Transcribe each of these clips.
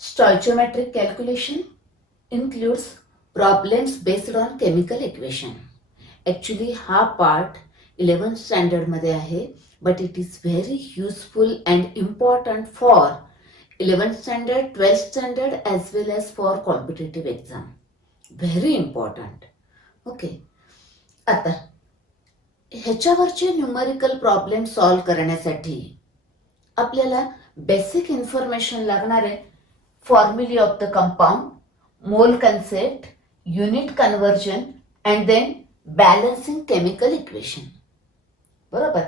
Stoichiometric calculation includes problems based on chemical equation. Actually हा part 11th standard मध्ये आहे, but it is very useful and important for 11th standard, 12th standard as well as for competitive exam. Very important. Okay, आता ह्याच्यावरचे numerical problem solve करण्यासाठी आपल्याला basic information लागणार आहे. Formulae of the compound, mole concept, unit conversion and then balancing chemical equation. बरोबर.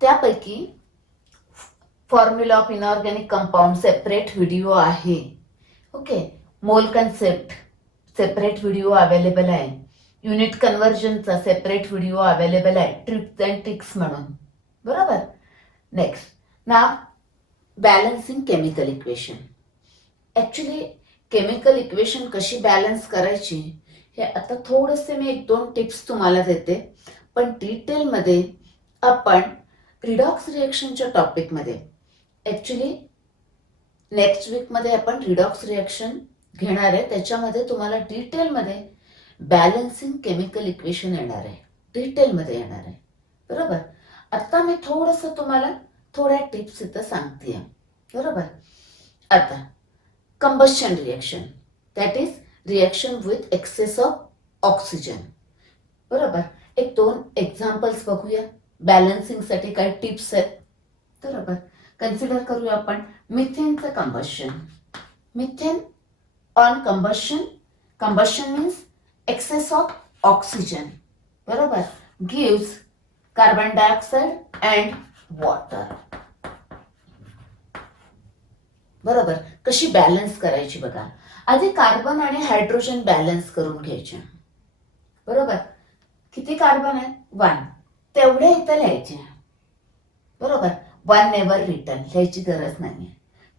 त्यापैकी formula of inorganic compound separate video आहे. Okay, mole concept separate video available आहे. Unit कन्वर्जनचा separate video available आहे, tips and tricks म्हणून. बरोबर. Next, ना balancing chemical equation. Actually chemical equation कशी बॅलन्स करायची हे आता थोडेसे मी 1-2 टिप्स तुम्हाला देते, पण डिटेलमध्ये आपण रिडॉक्स रिएक्शनच्या टॉपिकमध्ये ॲक्च्युली नेक्स्ट वीकमध्ये आपण रिडॉक्स रिएक्शन घेणार आहे. त्याच्यामध्ये तुम्हाला डिटेलमध्ये बॅलन्सिंग केमिकल इक्वेशन येणार आहे, डिटेलमध्ये येणार आहे. बरोबर. आता मी थोडंसं तुम्हाला थोड्या टिप्स इथं सांगते. बरोबर. आता combustion reaction, that is reaction with access of oxygen. बरोबर. 1-2 एक्झाम्पल्स बघूया. बॅलन्सिंगसाठी काही टिप्स आहेत. बरोबर. कन्सिडर करूया आपण मिथेनचं combustion. Methane on combustion, combustion means excess of oxygen. बरोबर. Gives carbon dioxide and water. बरोबर. कशी बॅलन्स करायची बघा. आधी कार्बन आणि हायड्रोजन बॅलन्स करून घ्यायचे. बरोबर. किती कार्बन आहे? 1. तेवढे इथं लिहायचे. बरोबर. 1 नेव्हर रिटर्न, लिहायची गरज नाही.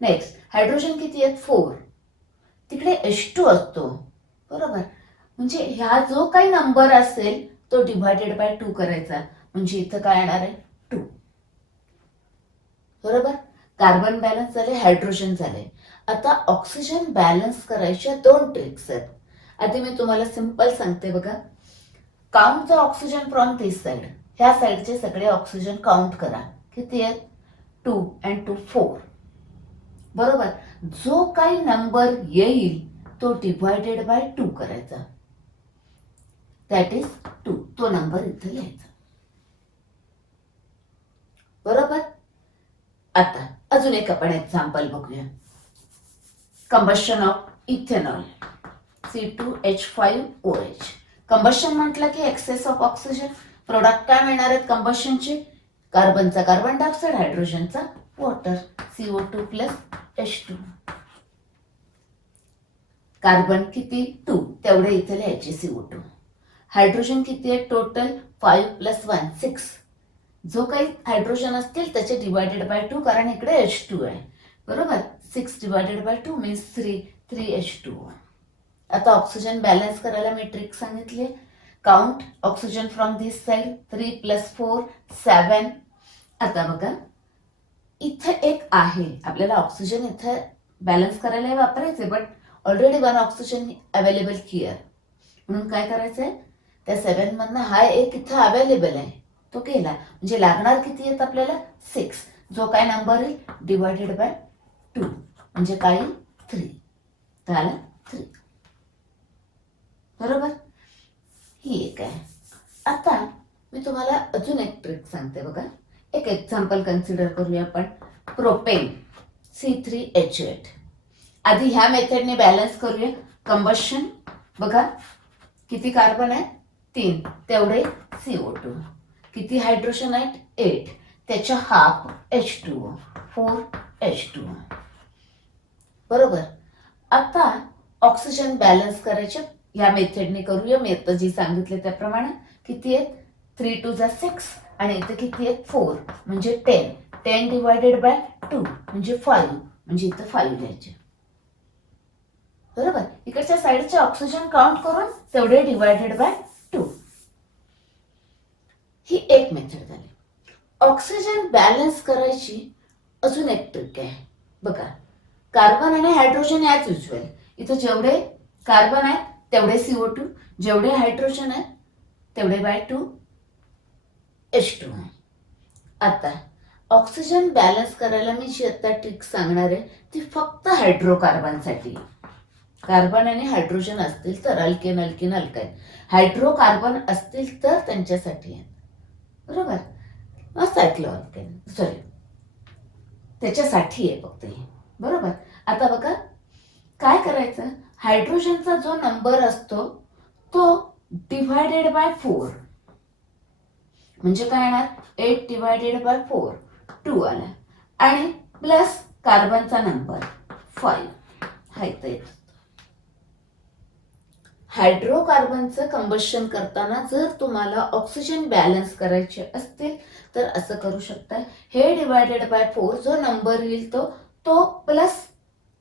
नेक्स्ट, हायड्रोजन किती आहेत? 4. तिकडे H2 असतो. बरोबर. म्हणजे ह्या जो काही नंबर असेल तो डिवायडेड बाय 2 करायचा, म्हणजे इथं काय येणार आहे? 2. बरोबर. कार्बन बॅलन्स झाले, हायड्रोजन झाले. आता ऑक्सिजन बॅलन्स करायच्या 2 ट्रिक्स आहेत. आधी मी तुम्हाला सिंपल सांगते बघा. Count the oxygen from this side. ह्या साइडचे सगळे ऑक्सिजन काउंट करा. किती आहेत? 2 अँड 2 4. बरोबर. जो काही नंबर येईल तो डिवायडेड बाय 2 करायचा, दॅट इज 2. तो नंबर इथे लिहायचा. बरोबर. आता अजून एक आपण एक्झाम्पल बघूया. Combustion of ethanol, C2H5OH. Combustion म्हटलं की एक्सेस ऑफ ऑक्सिजन. प्रोडक्ट काय मिळणार आहेत कंबशनचे? कार्बनचा कार्बन डायऑक्साईड, हायड्रोजनचा water, CO2 plus H2. Carbon किती? 2, तेवढे इथे लिहायचे CO2. हायड्रोजन किती आहे टोटल? 5 + 1 6. जो काही हायड्रोजन असतील त्याचे डिवायडेड बाय 2, कारण इकडे H2 आहे. बरोबर. 6 डिवायडेड बाय 2 मीन्स 3H2. आता ऑक्सिजन बॅलन्स करायला मी ट्रिक सांगितली. Count oxygen from this side. 3 + 4 7. आता बघा, इथे एक आहे, आपल्याला ऑक्सिजन इथे बॅलन्स करायला वापरायचे, but already 1 oxygen available here. म्हणून काय करायचंय? त्या 7 मधनं हा एक इथं अवेलेबल आहे, तो केला. म्हणजे लागणार किती आहेत आपल्याला? 6. जो काय नंबर येईल डिवायडेड बाय 2, म्हणजे काय? 3. झालं 3. बरोबर. ही एक आहे. आता मी तुम्हाला अजून एक ट्रिक सांगते बघा. एक एक्झाम्पल कन्सिडर करूया आपण. Propane, C3H8. आधी ह्या मेथडने बॅलन्स करूया. कंबशन बघा, किती कार्बन आहे? 3, तेवढे CO2. किती हायड्रोजन आहेत? 8, त्याच्या हाफ H2O, 4H2O. बरोबर. आता ऑक्सिजन बॅलन्स करायचे या मेथडने करूया. मी आता जी सांगितले त्याप्रमाणे. किती आहेत? 3 2 6 आणि इथे किती आहेत? 4, म्हणजे 10. 10 डिवायडेड बाय 2 म्हणजे 5, म्हणजे इथं 5 लिहायचे. बरोबर. इकडच्या साईडचे ऑक्सिजन काउंट करून तेवढे डिवायडेड बाय 2. ही एक मेथड झाली. ऑक्सिजन बॅलन्स करायची अजून एक ट्रिक आहे बघा. कार्बन आणि हायड्रोजन ॲज युजल. इथं जेवढे कार्बन आहेत तेवढे CO2, जेवढे हायड्रोजन आहेत तेवढे by2 H2 आहे. आता ऑक्सिजन बॅलन्स करायला मी जी आता ट्रिक सांगणार आहे ती फक्त हायड्रोकार्बनसाठी. कार्बन आणि हायड्रोजन असतील तर अल्केन अल्किन अल्काईन, हायड्रोकार्बन असतील तर त्यांच्यासाठी आहे. बरोबर. सायक्लो अल्केन सॉरी त्याच्यासाठी आहे फक्त हे. बरोबर. आता बघा काय करायचं, हायड्रोजनचा जो नंबर असतो तो डिवायडेड बाय 4 म्हणजे काय येणार 8 डिवायडेड बाय 4 2 आला आणि प्लस कार्बनचा नंबर 5 हा इथं येतो. हायड्रोकार्बनचं कंबशन करताना जर तुम्हाला ऑक्सिजन बॅलन्स करायचे असतील तर असं करू शकता. हे डिवायडेड बाय 4 जो नंबर येईल तो प्लस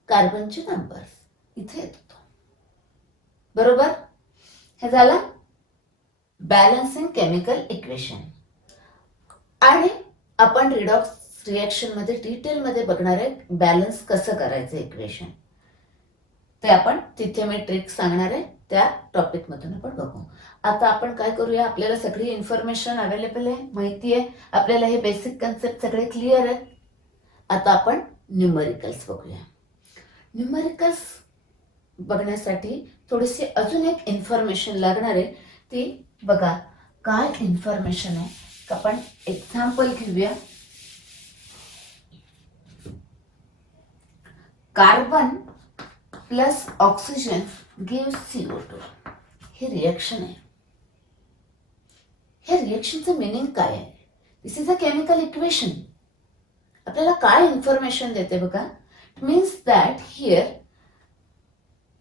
कार्बनचे नंबर इथे येतो. बरोबर. हे झालं बॅलन्सिंग केमिकल इक्वेशन. आणि आपण रिडॉक्स रिॲक्शन मध्ये डिटेलमध्ये बघणार आहे बॅलन्स कसं करायचं इक्वेशन. ते आपण तिथे मी ट्रिक सांगणार आहे त्या टॉपिक मधून आपण बघू. आता आपण काय करूया, आपल्याला सगळी इन्फॉर्मेशन अवेलेबल आहे, माहिती आहे आपल्याला, हे बेसिक कन्सेप्ट सगळे क्लिअर आहेत. आता आपण न्यूमरिकल्स बघूया. न्यूमरिकल्स बघण्यासाठी थोडीशी अजून एक इन्फॉर्मेशन लागणार आहे. ती बघा काय इन्फॉर्मेशन आहे. आपण एक्झाम्पल घेऊया. Carbon plus oxygen gives CO2. हे रिएक्शन आहे. हे रिएक्शनचं मिनिंग काय आहे? दिस इज अ केमिकल इक्वेशन. आपल्याला काय इन्फॉर्मेशन देते बघा. It means that here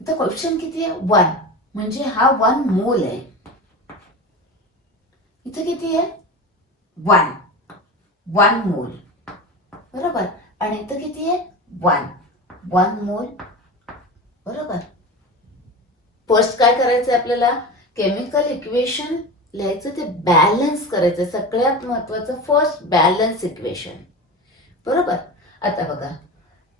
the question किती आहे 1 म्हणजे हा 1 मोल आहे. इथे किती आहे 1 मोल. बरोबर. आणि इथं किती आहे 1 मोल. बरोबर. फर्स्ट काय करायचं आपल्याला, केमिकल इक्वेशन लिहायचं, ते बॅलन्स करायचं. सगळ्यात महत्वाचं फर्स्ट बॅलन्स इक्वेशन. बरोबर. आता बघा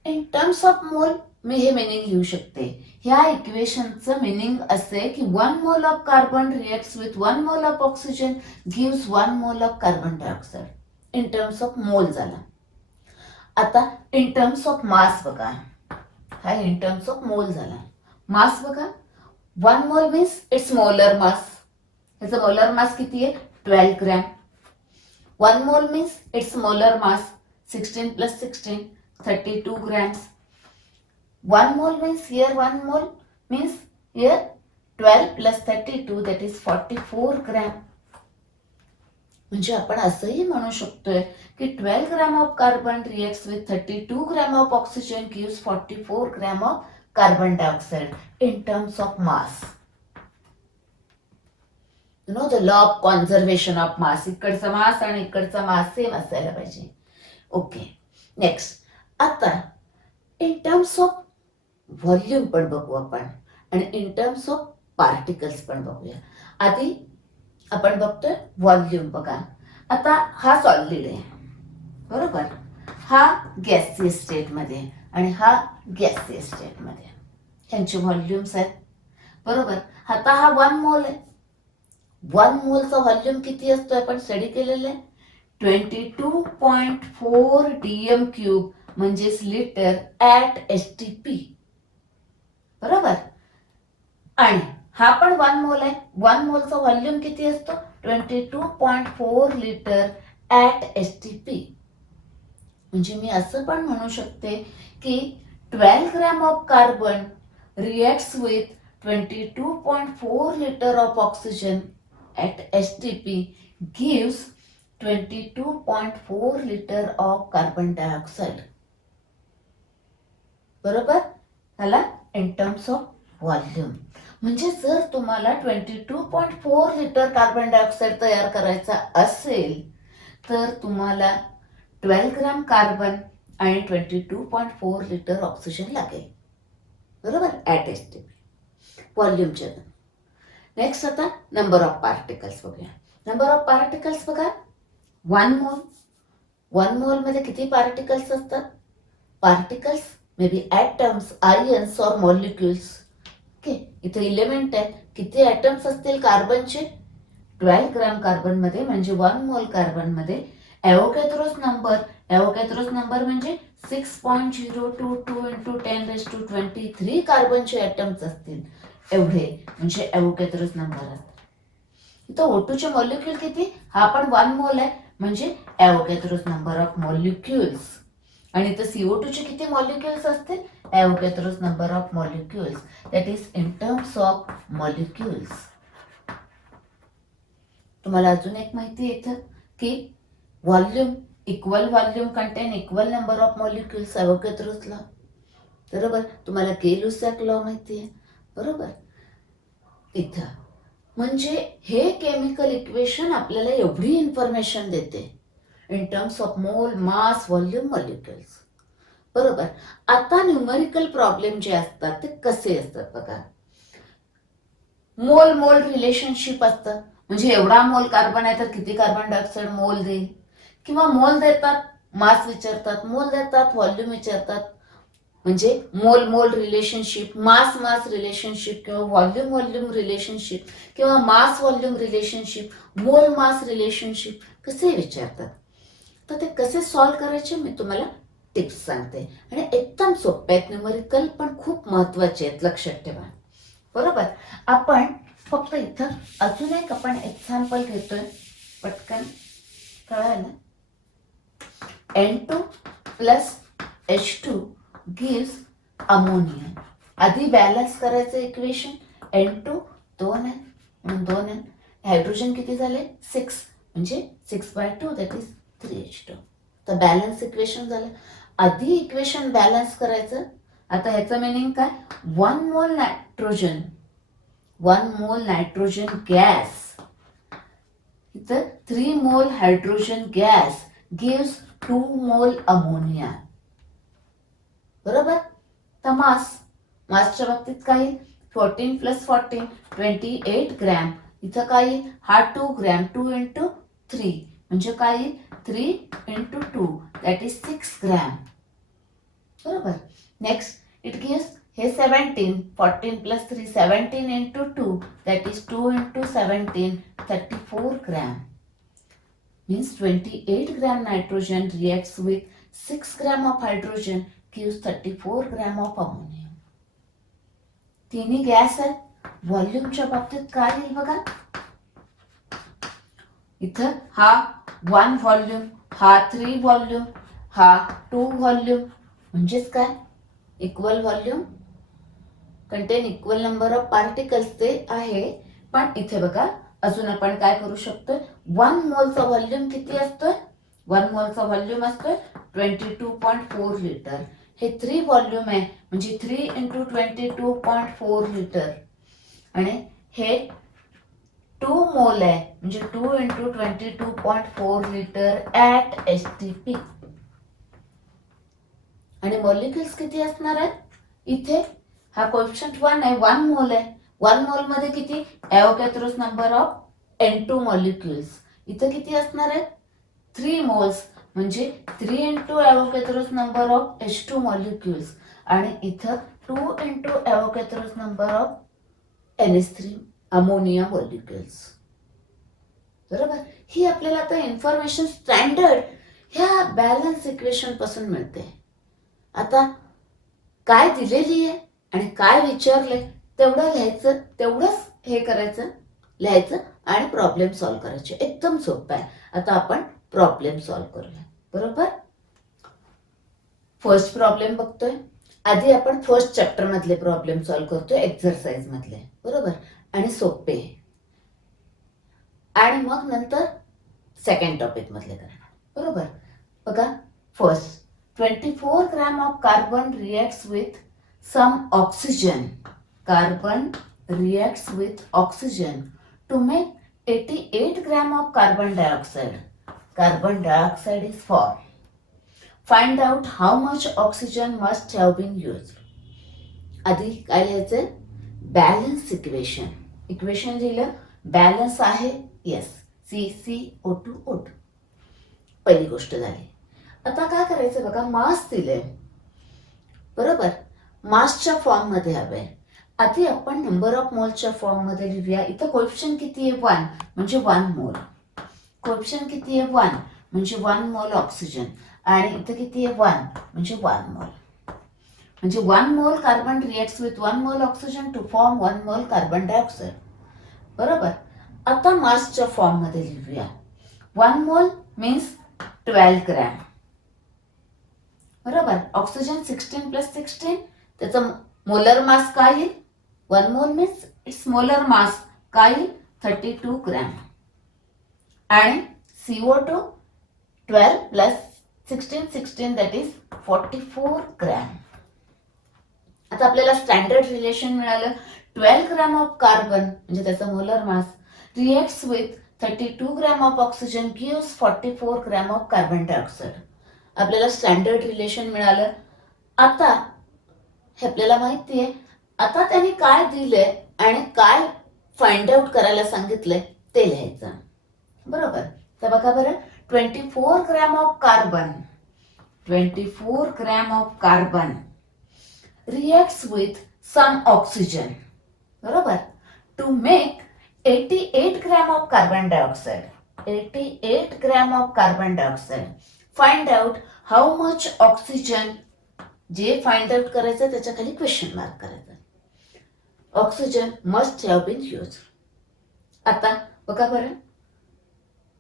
इन टर्म्स ऑफ मोल मी हे मिनिंग लिहू शकते. ह्या इक्वेशनचं मिनिंग असे की 1 mole of carbon reacts with 1 mole of oxygen gives 1 mole of carbon dioxide. In terms of mole झाला. आता इन टर्म्स ऑफ मास बघा, हा इन टर्म्स ऑफ मोल झाला. मास बघा 1 मोल मीन्स इट्स मोलर मास. ह्याचं मोलर मास किती आहे 12 ग्रॅम. 1 मोल means it's molar mass 16 plus 16 32 grams. 1 mole means here 1 mole means here 12 plus 32 that is 44 gram. म्हणजे आपण असंही म्हणू शकतोय की 12 gram of carbon reacts with 32 gram of oxygen gives 44 gram of carbon dioxide in terms of mass. You know the law of conservation of mass. इकडचा मास आणि इकडचा mass same असायला पाहिजे. ओके. नेक्स्ट आता इन टर्म्स ऑफ व्हॉल्यूम पण बघू आपण आणि इन टर्म्स ऑफ पार्टिकल्स पण बघूया. आधी आपण बघतोय व्हॉल्यूम. बघा आता हा सॉलिड आहे. बरोबर. हा गॅसियस स्टेटमध्ये आणि हा गॅसियस स्टेटमध्ये. ह्यांचे व्हॉल्यूम्स आहेत. बरोबर. आता हा 1 मोल आहे. 1 मोलचा व्हॉल्यूम किती असतो आपण स्टडी केलेलं आहे 22.4 DM क्यूब म्हणजेच लिटर ॲट STP. बरोबर. आणि हा पण 1 मोल आहे. 1 मोलचा व्हॉल्यूम किती असतो 22.4 लिटर ॲट STP. म्हणजे मी असं पण म्हणू शकते की 12 gram of carbon reacts with 22.4 litre of oxygen at STP gives 22.4 litre of carbon dioxide. बरोबर. झाला इन टर्म्स ऑफ व्हॉल्यूम. म्हणजे जर तुम्हाला 22.4 लिटर कार्बन डायऑक्साइड तयार करायचा असेल तर तुम्हाला 12 ग्रॅम कार्बन आणि 22.4 लिटर ऑक्सिजन लागेल. बरोबर. ॲट STP व्हॉल्यूमच्या. नेक्स्ट आता नंबर ऑफ पार्टिकल्स बघूया. नंबर ऑफ पार्टिकल्स बघा 1 मोल. 1 मोल मध्ये किती पार्टिकल्स असतात. Particles may be atoms, ions और मॉलिक्युल्स. ओके, इथे इलेमेंट आहे. किती ॲटम्स असतील कार्बनचे? 12 ग्रॅम कार्बनमध्ये म्हणजे 1 मोल कार्बनमध्ये ॲव्होगॅद्रोस नंबर म्हणजे 6.022 इंटू 10⁻23 कार्बनचे ॲटम्स असतील. एवढे म्हणजे ॲव्होगॅद्रोस नंबर असतात. इथं O2चे मॉलिक्युल किती? हा पण 1 मोल आहे म्हणजे ॲव्होगॅद्रोस नंबर ऑफ मॉलिक्युल्स. आणि इथं CO2 चे किती मॉलिक्युल्स असतील? Avogadro's number of molecules. That is in terms of molecules. तुम्हाला अजून एक माहिती आहे इथं की volume equal volume contain equal number of molecules. Avogadro's law. बरोबर. तुम्हाला के-लुसॅक लॉ माहिती आहे. बरोबर. इथं म्हणजे हे केमिकल इक्वेशन आपल्याला एवढी इन्फॉर्मेशन देते in terms of mole, mass, volume, molecules. बरोबर. आता न्यूमरिकल प्रॉब्लेम जे असतात ते कसे असतात बघा. मोल मोल रिलेशनशिप असतं. म्हणजे एवढा मोल कार्बन आहे तर किती कार्बन डायऑक्साईड मोल देईल. किंवा मोल देतात, मास विचारतात, मोल देतात, व्हॉल्यूम विचारतात. म्हणजे मोल मोल रिलेशनशिप, मास मास रिलेशनशिप किंवा व्हॉल्यूम व्हॉल्यूम रिलेशनशिप किंवा मास व्हॉल्यूम रिलेशनशिप, मोल मास रिलेशनशिप कसे विचारतात. तर ते कसे सॉल्व्ह करायचे मी तुम्हाला टिप्स सांगते. आणि एकदम सोपे आहेत. न्यूमरिकल पण खूप महत्वाचे आहेत, लक्षात ठेवा. बरोबर. आपण फक्त इथं अजून एक आपण एक्झाम्पल घेतोय. पटकन कळालं. N2 plus H2 gives ammonia. आधी बॅलन्स करायचं इक्वेशन. N2 2 आहे म्हणून 2 आहे. हायड्रोजन किती झाले? 6 म्हणजे 6/2 दॅट इज 3H2. तर बॅलन्स इक्वेशन झालं. आधी इक्वेशन बॅलन्स करायचं. आता ह्याचं मिनिंग काय? 1 मोल नायट्रोजन, 1 मोल नायट्रोजन गॅस, इथं 3 मोल हायड्रोजन गॅस गिव्स 2 मोल अमोनिया. बरोबर. तर मासच्या बाबतीत काय? 14 प्लस 14 28 ग्रॅम. इथं काय? हा 2 ग्रॅम, 2 इंटू 3 म्हणजे काय? 3 इंटू 2 दॅट इज 6 ग्रॅम. बरोबर. नेक्स्ट इट गिव्स हे 17, 14 plus 3 17 into 2 that is 2 into 17 34 gram. Means 28 gram nitrogen reacts with 6 gram of hydrogen gives 34 gram of ammonia. तिन्ही गॅस आहे. व्हॉल्यूमच्या बाबतीत काय येईल बघा. इथं हा 1 व्हॉल्यूम, हा 3 व्हॉल्यूम, हा 2 व्हॉल्यूम म्हणजेच काय? Equal volume contain equal number of particles ते आहे. पण इथे बघा अजून आपण काय करू शकतोय. 1 मोलचा व्हॉल्यूम किती असतोय? 1 मोलचा व्हॉल्यूम असतोय 22.4 लिटर. हे 3 व्हॉल्यूम आहे म्हणजे 3 इंटू 22.4 लिटर. आणि हे 2 मोल आहे म्हणजे 2 इंटू 22.4 लिटर ॲट STP. आणि मॉलिक्युल्स किती असणार आहेत? इथे हा कोएफिशियंट 1 आहे, 1 मोल आहे. 1 मोल मध्ये किती? Avogadro's number of N2 molecules. इथं किती असणार आहेत? 3 मोल्स म्हणजे 3 into Avogadro's number of H2 molecules. आणि इथं 2 into Avogadro's number of NH3 ammonia molecules. बरोबर. ही आपल्याला आता इन्फॉर्मेशन स्टँडर्ड ह्या बॅलन्स इक्वेशन पासून मिळते. आता काय दिलेली आहे आणि काय विचारले तेवढं लिहायचं, तेवढंच हे करायचं, लिहायचं आणि प्रॉब्लेम सॉल्व्ह करायचे. एकदम सोपं आहे. आता आपण प्रॉब्लेम सॉल्व्ह करूया. बरोबर. फर्स्ट प्रॉब्लेम बघतोय. आधी आपण फर्स्ट चॅप्टर मधले प्रॉब्लेम सॉल्व्ह करतोय, एक्झरसाइज मधले. बरोबर. आणि सोपे. आणि मग नंतर सेकंड टॉपिक मधले करणार. बरोबर. बघा first 24 gram of carbon reacts with some oxygen. Carbon reacts with oxygen to make 88 gram of carbon dioxide. Carbon dioxide is formed. Find out how much oxygen must have been used. आधी काय लिहायचं? Balance equation. Equation लिहिलं. Balance आहे. Yes. CCO2O2. पहिली गोष्ट झाली. आता काय करायचं बघा. मास दिले बरोबर. मासच्या फॉर्ममध्ये हवे. आधी आपण नंबर ऑफ मोलच्या फॉर्ममध्ये लिहूया. इथं कोएफिशियंट किती आहे 1 म्हणजे 1 मोल. कोएफिशियंट किती आहे 1 म्हणजे 1 मोल ऑक्सिजन. आणि इथं किती आहे 1 म्हणजे 1 मोल. म्हणजे 1 मोल कार्बन रिएक्ट्स विथ 1 मोल oxygen two form 1 mole carbon dioxide. बरोबर. आता मासच्या फॉर्ममध्ये लिहूया. 1 मोल मीन्स 12 ग्रॅम. बरोबर. ऑक्सिजन 16 प्लस 16 त्याचं मोलर मास काय येईल? 1 मोल मीन्स इट्स मोलर मास काय येईल? 32 ग्रॅम. आणि CO2 12 plus 16 that is 44 gram. आता आपल्याला स्टँडर्ड रिलेशन मिळालं. 12 ग्रॅम ऑफ कार्बन म्हणजे त्याचा molar mass reacts with 32 gram of oxygen gives 44 gram of carbon dioxide. आपल्याला स्टँडर्ड रिलेशन मिळालं. आता हे आपल्याला माहिती आहे. आता त्यांनी काय दिलंय आणि काय फाइंड आउट करायला सांगितलंय ते लिहायचं. बरोबर. तर बघा बरं. 24 gram of carbon 24 gram of carbon reacts with some oxygen, बरोबर, to make 88 gram of carbon dioxide. 88 gram of carbon dioxide. Find out how much oxygen. जे फाइंड आउट करायचं त्याच्या खाली क्वेश्चन मार्क करायचा. Oxygen must have been use. आता बघा बरं.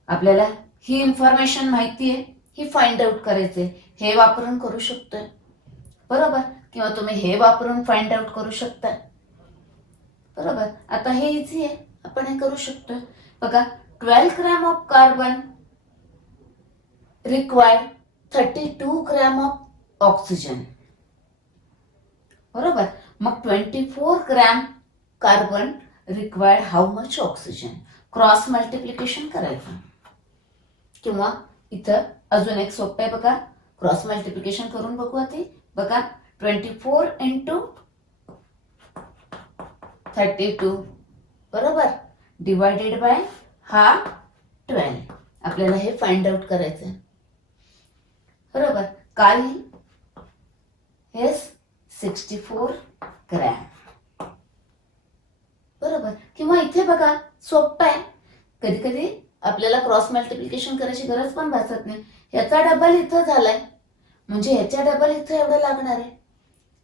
आपल्याला ही इन्फॉर्मेशन माहिती आहे. ही फाइंड आउट करायचे. हे वापरून करू शकतोय. बरोबर. किंवा तुम्ही हे वापरून फाइंड आउट करू शकता. बरोबर. आता हे इझी आहे. आपण हे करू शकतोय. बघा. 12 gram of carbon required 32 gram of oxygen. बरोबर. मग 24 gram carbon required how much oxygen. Cross multiplication करायचं. किंवा इथं अजून एक सोपं आहे बघा. क्रॉस मल्टिप्लिकेशन करून बघू आधी. बघा. 24 इंटू 32 बरोबर डिवायडेड बाय हा 12. आपल्याला हे फाइंड आउट करायचं. बरोबर. काय हे 64 ग्रॅम. बरोबर. किंवा इथे बघा सोपं आहे. कधी कधी आपल्याला क्रॉस मल्टिप्लिकेशन करायची गरज पण भासत नाही. ह्याचा डबल इथं झालाय म्हणजे ह्याच्या डबल इथं एवढं लागणार आहे.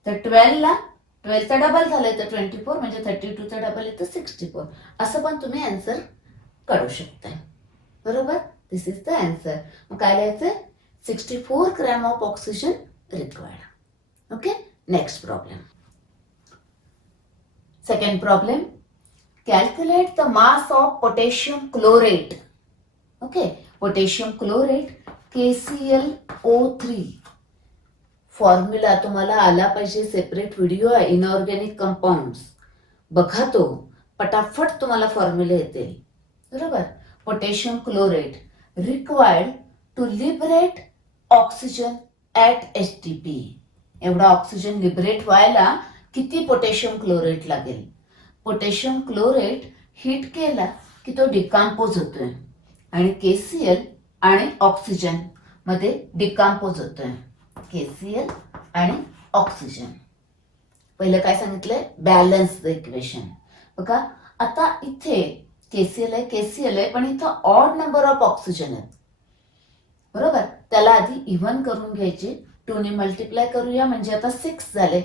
तर 12चा डबल झालाय तर 24 म्हणजे 32चा डबल येतं 64. असं पण तुम्ही आन्सर काढू शकताय. बरोबर. This is the answer. मग काय लिहायचं? 64 gram of oxygen required. Okay. Next problem. Second problem. Calculate the mass of potassium chlorate. Okay. Potassium chlorate KClO3. Formula तुम्हाला आला पाहिजे. सेपरेट व्हिडिओ आहे इनऑर्गॅनिक कंपाऊंड्स. बघा तो. पटाफट तुम्हाला फॉर्म्युला येतील. बरोबर. Potassium chlorate required to liberate oxygen at HTP. एवढा ऑक्सिजन लिबरेट व्हायला किती पोटॅशियम क्लोरेट लागेल? पोटॅशियम क्लोरेट हीट केला की तो डिकम्पोज होतोय आणि KCl आणि ऑक्सिजन मध्ये डिकम्पोज होतोय. KCl आणि ऑक्सिजन. पहिलं काय सांगितलंय? Balance the equation. बघा. आता इथे KCl आहे पण इथं ऑड नंबर ऑफ ऑक्सिजन आहेत. बरोबर. त्याला आधी इव्हन करून घ्यायची. 2 ने मल्टिप्लाय करूया म्हणजे आता 6 झाले.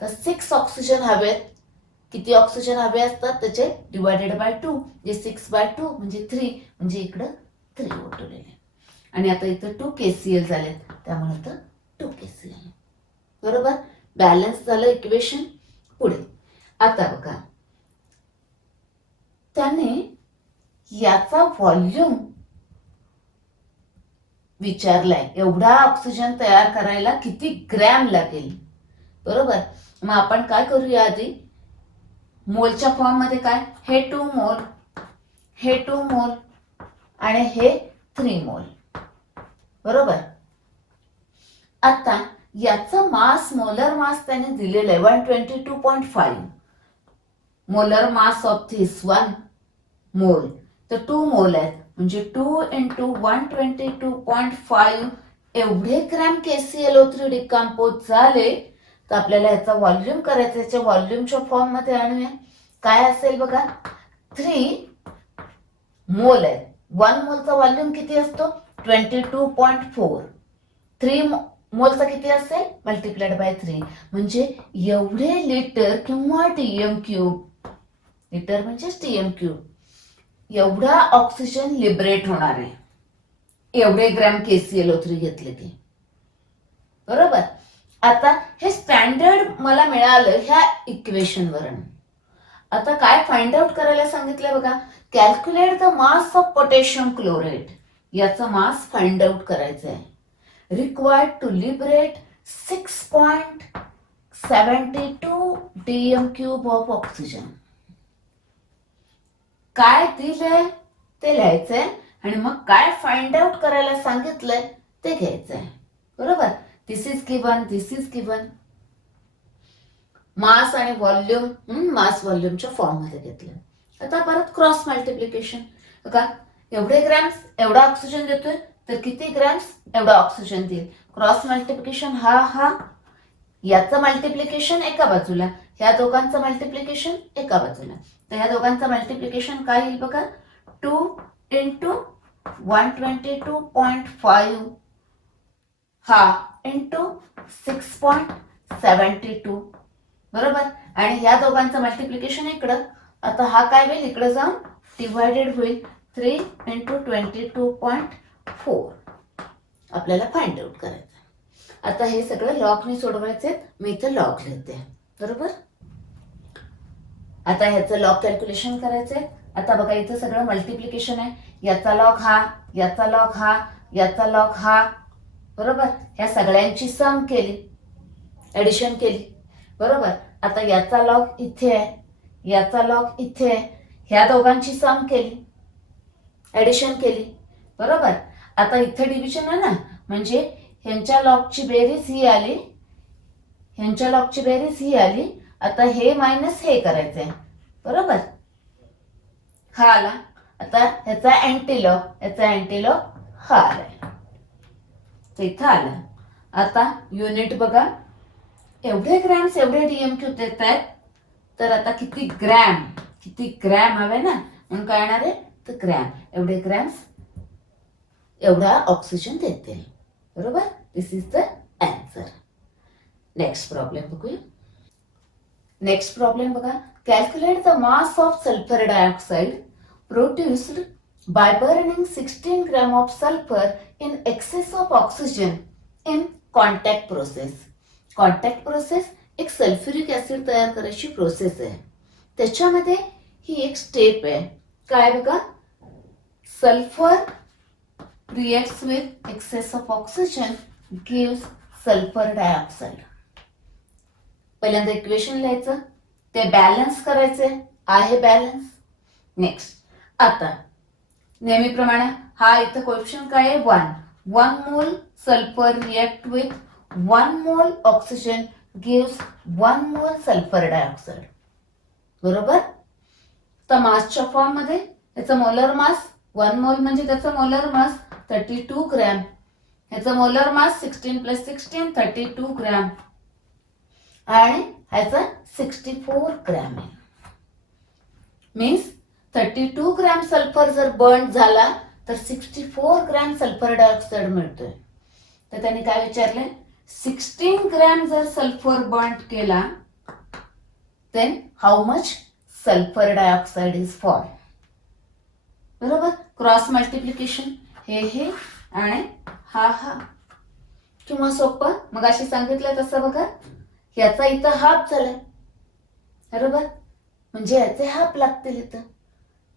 तर 6 ऑक्सिजन हवेत. किती ऑक्सिजन हवे असतात त्याचे डिवायडेड बाय 2 जे 6/2 म्हणजे 3 म्हणजे इकडं 3 उठवलेले. आणि आता इथं 2 KCl झाले त्यामुळे इथं 2 KCl. बरोबर. बॅलन्स झालं इक्वेशन. पुढे आता बघा. त्याने याचा व्हॉल्यूम विचारलाय. एवढा ऑक्सिजन तयार करायला किती ग्रॅम लागेल? बरोबर. मग आपण काय करूया आधी. मोलच्या फॉर्म मध्ये काय? हे 2 मोल, हे 2 मोल आणि हे 3 मोल. बरोबर. आता याचा मास मोलर मास त्याने दिलेला आहे 122.5. मोलर मास ऑफ धिस 1 मोल. तर 2 मोल आहेत म्हणजे 2 इंटू 122.5 एवढे ग्रॅम KClO3 डिकम्पोज झाले तर आपल्याला याचा व्हॉल्यूम करायचं, याच्या व्हॉल्यूमच्या फॉर्म मध्ये आणूया. काय असेल बघा, 3 मोल आहे. 1 मोलचा व्हॉल्यूम किती असतो, 22.4. 3 मोलचा किती असेल, मल्टिप्लाइड बाय 3, म्हणजे एवढे लिटर किंवा टीएम क्यूब, लिटर म्हणजे टीएम क्यूब, एवढा ऑक्सिजन लिबरेट होणार आहे एवढे ग्रॅम KClO3 घेतले की. बरोबर. आता हे स्टँडर्ड मला मिळालं ह्या इक्वेशन वरून. आता काय फाइंड आउट करायला सांगितलंय बघा, calculate the mass of potassium chloride. याचं मास फाइंड आउट करायचं आहे. Required to liberate 6.72 dm cube of oxygen. काय दिलंय ते लिहायचंय आणि मग काय फाइंड आउट करायला सांगितलंय ते घ्यायचंय. बरोबर. This is given, this is given. Mass आणि व्हॉल्यूम मास व्हॉल्यूमच्या फॉर्म मध्ये घेतलं. आता परत क्रॉस मल्टिप्लिकेशन. बघा, एवढे ग्रॅम्स एवढा ऑक्सिजन देतोय, तर किती ग्रॅम्स एवढा ऑक्सिजन देईल. क्रॉस मल्टिप्लिकेशन हा याचं मल्टिप्लिकेशन एका बाजूला, ह्या दोघांचं मल्टिप्लिकेशन एका बाजूला. तर ह्या दोघांचं मल्टिप्लिकेशन काय येईल बघा, 2 इंटू 122.5 हा इंटू 6.72. बरोबर. आणि ह्या दोघांचं मल्टिप्लिकेशन इकडं, आता हा काय होईल, इकडे जाऊन डिवायडेड होईल 3 इंटू 22.4. आपल्याला फाइंड आउट करायचं. आता हे सगळं लॉगने सोडवायचे, मी इथं लॉग लिहिते. बरोबर. आता ह्याचं लॉग कॅल्क्युलेशन करायचंय. आता बघा, इथं सगळं मल्टिप्लिकेशन आहे. याचा लॉग हा, याचा लॉग हा, याचा लॉग हा. बरोबर. ह्या सगळ्यांची सम केली, ऍडिशन केली. बरोबर. आता याचा लॉग इथे आहे, याचा लॉग इथे आहे, ह्या दोघांची सम केली, ऍडिशन केली. बरोबर. आता इथे डिव्हिजन आहे ना, म्हणजे ह्यांच्या लॉगची बेरीज ही आली, ह्यांच्या लॉगची बेरीज ही आली. आता हे मायनस हे करायचंय. बरोबर. हा आला. आता ह्याचा अँटीलॉग, ह्याचा अँटीलॉग हा आलाय, इथं आला. आता युनिट बघा, एवढे ग्रॅम्स एवढे डीएम क्यूब देत आहेत, तर आता किती ग्रॅम हवे ना, म्हणून काय येणार आहे, तर ग्रॅम. एवढे ग्रॅम्स एवढा ऑक्सिजन देते. बरोबर. This is the answer. Next problem बघूया. नेक्स्ट प्रॉब्लेम बघा, calculate the mass of sulphur dioxide produced by burning 16 gram of sulfur in excess of oxygen in contact process. Contact process एक sulphuric acid तयार करायची process आहे. त्याच्यामध्ये ही एक step आहे. काय बघा, sulphur reacts with access of oxygen gives sulphur dioxide. पहिल्यांदा इक्वेशन लिहायचं, ते बॅलन्स करायचे, आहे बॅलन्स. नेक्स्ट, आता नेहमीप्रमाणे हा इथं कोएफिशियंट काय आहे, 1 मोल सल्फर रिएक्ट विथ 1 मोल ऑक्सिजन गिव्स 1 मोल सल्फर डायऑक्साइड. बरोबर. तर मासच्या फॉर्म मध्ये याचा मोलर मास 1 मोल म्हणजे त्याचा मोलर मास 32 ग्रॅम, ह्याचा मोलर मास 16 + 16 32 ग्रॅम, आणि ह्याचा 64 ग्रॅम आहे. मीन्स 32 ग्रॅम सल्फर जर बर्न झाला तर 64 ग्रॅम सल्फर डायऑक्साइड मिळतोय. तर त्यांनी काय विचारलंय, 16 ग्रॅम जर सल्फर बर्न केला then how much sulphur dioxide is form. बरोबर. क्रॉस मल्टिप्लिकेशन, हे आणि हा किंवा सोपं मग अशी सांगितलं तसं बघा, याचा इथं हाफ झालाय. बरोबर. म्हणजे याचे हाफ लागतील इथं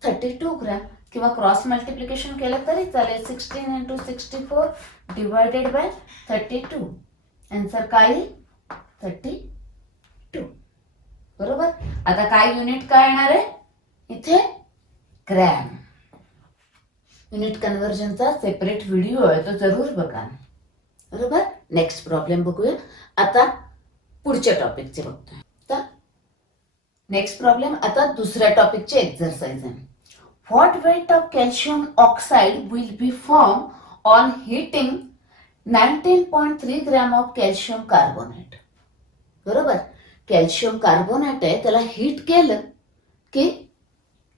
32 ग्रॅम, किंवा क्रॉस मल्टिप्लिकेशन केलं तरी चालेल. 16 इंटू 64 डिवायडेड बाय 32. आन्सर काय, 32. बरोबर. आता काय युनिट काय येणार आहे इथे, ग्रॅम. युनिट कन्व्हर्जनचा सेपरेट व्हिडिओ आहे, तो जरूर बघा. बरोबर. नेक्स्ट प्रॉब्लेम बघूया. आता पुढच्या टॉपिकचे बघतोय. तर नेक्स्ट प्रॉब्लेम आता दुसऱ्या टॉपिकचे एक्सरसाइज आहे. What weight of calcium oxide will be formed on heating 19.3 gram of calcium carbonate? बरोबर. कॅल्शियम कार्बोनेट आहे, त्याला हीट केलं की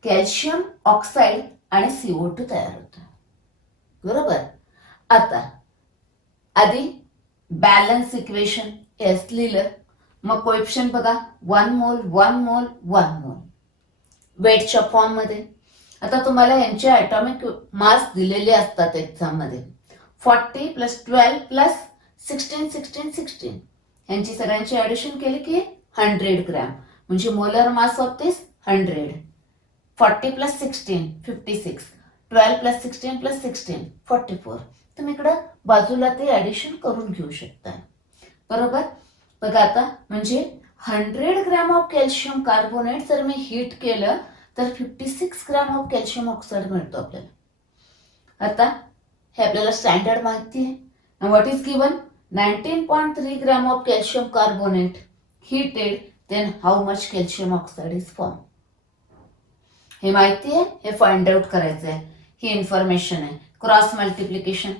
कॅल्शियम ऑक्साईड आणि CO2 तयार होतं. बरोबर. आता आधी बॅलन्स इक्वेशन एस लिहिलं, मग कोएफिशियंट बघा 1 मोल 1 मोल 1 मोल वेटच्या फॉर्म मध्ये. आता तुम्हाला यांचे ॲटॉमिक मास दिलेले असतात एक्झाम मध्ये. 40 प्लस 12 प्लस 16 16 16 यांची सगळ्यांची ऍडिशन केली की 100 ग्रॅम, म्हणजे molar mass of this 100. 40 plus 16 56, 12 plus 16 plus 16 44. तुम्ही इकडं बाजूला ते ऍडिशन करून घेऊ शकता. बरोबर. बघा आता, म्हणजे 100 ग्रॅम ऑफ कॅल्शियम कार्बोनेट जर मी हीट केलं तर 56 ग्रॅम ऑफ कॅल्शियम ऑक्साईड मिळतो आपल्याला. आता हे आपल्याला स्टँडर्ड माहिती आहे. What is given? 19.3 gram of calcium carbonate heated, then how much calcium oxide is formed. हे माहिती आहे, हे फाइंड आउट करायचं आहे. ही इन्फॉर्मेशन आहे. Cross multiplication.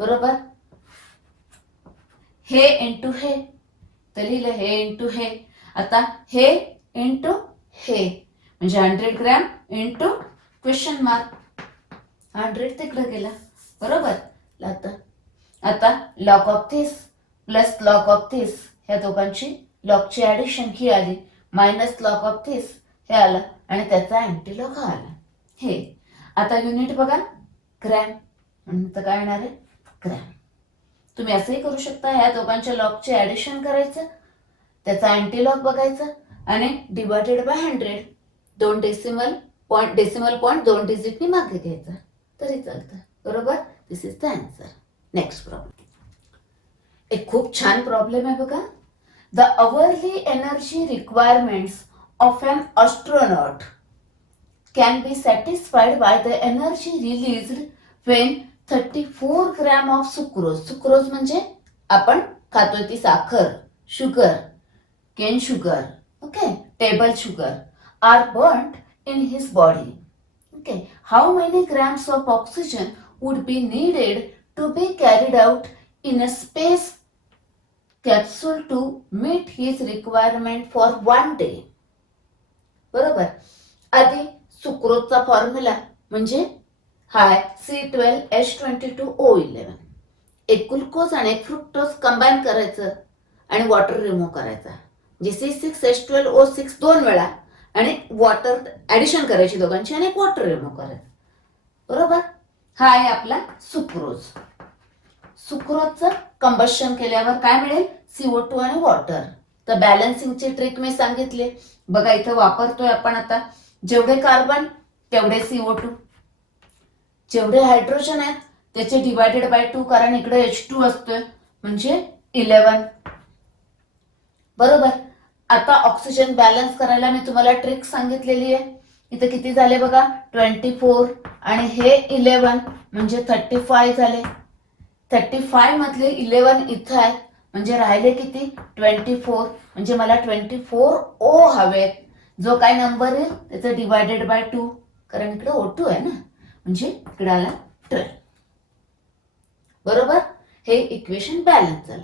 बरोबर. हे इंटू हे, तर लिहिलं हे इंटू हे. आता हे इंटू हे, म्हणजे 100 ग्रॅम इंटू क्वेश्चन मार्क. 100 तिकडे गेला. बरोबर. आता log of this plus log of this, ह्या दोघांची लॉगची ऍडिशन ही आली, मायनस लॉग ऑफ दिस हे आलं, आणि त्याचा अँटीलॉग हा आला. हे आता युनिट बघा, ग्रॅम, म्हणून तर काय येणार आहे? ग्रॅम. तुम्ही असंही करू शकता, ह्या दोघांच्या लॉगचे ऍडिशन करायचं, त्याचा अँटीलॉग बघायचं आणि डिवायडेड बाय 100. 2 डेसिमल पॉईंट 2 डिजिटनी मागे घ्यायचं तरी चालतं. बरोबर. This is the answer. Next problem. एक खूप छान प्रॉब्लेम आहे बघा. The hourly energy requirements of an astronaut can be satisfied by the energy released when 34 gram of sucrose. Sucrose म्हणजे आपण खातोय ती साखर, sugar, cane sugar, okay, table sugar, are burned in his body. Okay. How many grams of oxygen would be needed to be carried out in a space capsule to meet his requirement for 1 day. बरोबर. आधी सुक्रोजचा formula म्हणजे हाय C12H22O11. एक glucose आणि एक fructose combine करायचं आणि water remove करायचा, म्हणजे C6H12O6 2 वेळा, आणि वॉटर ऍडिशन करायची दोघांची आणि एक वॉटर रिमूव्ह करायचं. बरोबर. हा आहे आपला सुक्रोज. सुक्रोजचं कंबशन केल्यावर काय मिळेल? CO2 आणि वॉटर. तर बॅलन्सिंगची ट्रिक मी सांगितली बघा, इथं वापरतोय आपण. आता जेवढे कार्बन तेवढे CO2, जेवढे हायड्रोजन आहेत त्याचे डिवायडेड बाय 2, कारण इकडे H2 असतोय, म्हणजे 11. बरोबर. आता ऑक्सिजन बॅलन्स करायला मी तुम्हाला ट्रिक सांगितलेली आहे. इथं किती झाले बघा, 24, आणि हे 11 म्हणजे 35 झाले. 35 मधले 11 इथं आहेत, म्हणजे राहिले किती? 24. म्हणजे मला 24 O हवेत. जो काय नंबर येईल त्याचं डिवायडेड बाय 2, कारण इकडे O2 आहे ना, म्हणजे इकडे आला 12. बरोबर. हे इक्वेशन बॅलन्स झालं.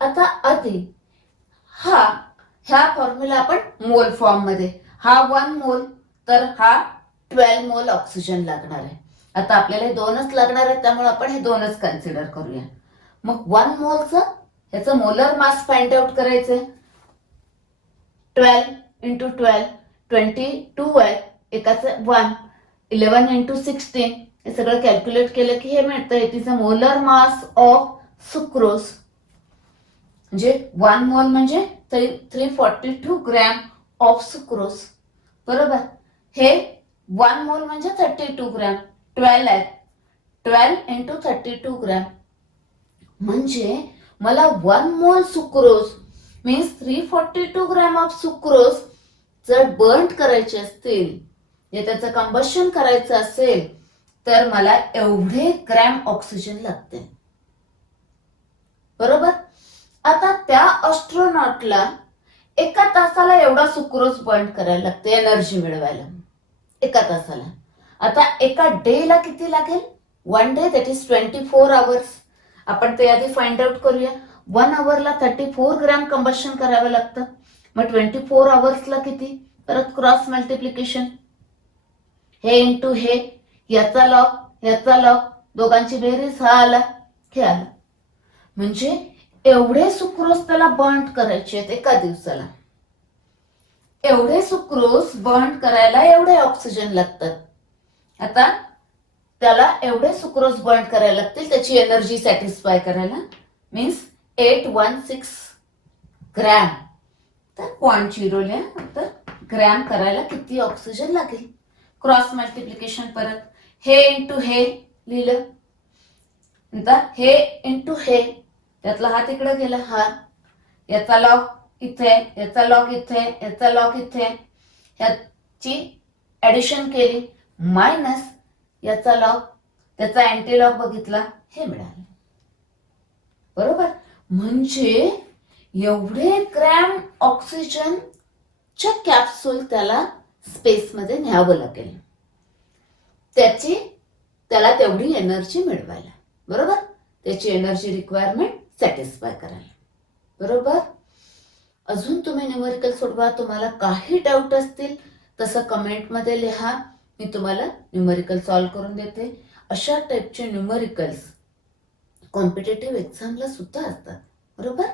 आता आधी ह्या फॉर्म्युला आपण मोल फॉर्म मध्ये, हा 1 मोल तर हा 12 मोल ऑक्सिजन लागणार आहे. आता आपल्याला हे 2च लागणार आहेत, त्यामुळे आपण हे 2च कन्सिडर करूया. मग 1 मोलचं ह्याचं मोलर मास फाइंड आउट करायचंय. 12 इंटू 12 22 आहे, एकाचं 1, 11 इंटू 16, हे सगळं कॅल्क्युलेट केलं की हे मिळतं. It is a molar mass of sucrose, म्हणजे 1 मोल म्हणजे 342 ग्रॅम ऑफ सुक्रोज. बरोबर. हे 1 मोल म्हणजे 32 ग्रॅम, 12 आहे, 12 इंटू 32 ग्रॅम, म्हणजे मला 1 मोल sucrose means 342 gram of sucrose जर बर्न करायचे असतील, त्याचं कंबशन करायचं असेल, तर मला एवढे ग्रॅम ऑक्सिजन लागते. बरोबर. आता त्या ॲस्ट्रोनॉटला एका तासाला एवढा सुक्रोज बर्न करायला लागते एनर्जी मिळवायला, एका तासाला. आता एका डेला किती लागेल? 1 डे दॅट इज 24 आवर्स. आपण ते आधी फाइंड आउट करूया. 1 आवरला 34 ग्रॅम कंबशन करावं लागतं. मग 24 आवर्सला किती? परत क्रॉस मल्टिप्लिकेशन, हे इंटू हे, याचा लॉग, दोघांची बेरीज, हा आला, हे आला. म्हणजे एवढे सुक्रोज त्याला बर्न करायचे आहेत एका दिवसाला. एवढे सुक्रोज बर्न करायला एवढे ऑक्सिजन लागतात. आता त्याला एवढे सुक्रोज बर्न करायला लागतील त्याची एनर्जी सॅटिस्फाय करायला. Means 816 gram. तर 0.0 लिहा. तर ग्रॅम करायला किती ऑक्सिजन लागेल? क्रॉस मल्टिप्लिकेशन परत, हे इंटू हे लिहिलं. नंतर हे इंटू हे, त्यातला हा तिकडे गेला, हा, याचा लॉग इथे, याचा लॉग इथे, याचा लॉग इथे, ह्याची ऍडिशन केली, मायनस याचा लॉग, त्याचा अँटी लॉग बघितला, हे मिळालं. बरोबर? म्हणजे एवढे ग्रॅम ऑक्सिजनच्या कॅप्सूल त्याला स्पेसमध्ये न्यावं लागेल त्याला तेवढी एनर्जी मिळवायला. बरोबर? त्याची एनर्जी रिक्वायरमेंट सॅटिस्फाय करायला. बरोबर? अजून तुम्ही न्यूमेरिकल सोडवा. तुम्हाला काही डाऊट असतील तसं कमेंटमध्ये लिहा, मी तुम्हाला न्यूमेरिकल सॉल्व्ह करून देते. अशा टाईपचे न्यूमेरिकल्स कॉम्पिटेटिव्ह एक्झामला सुद्धा असतात. बरोबर?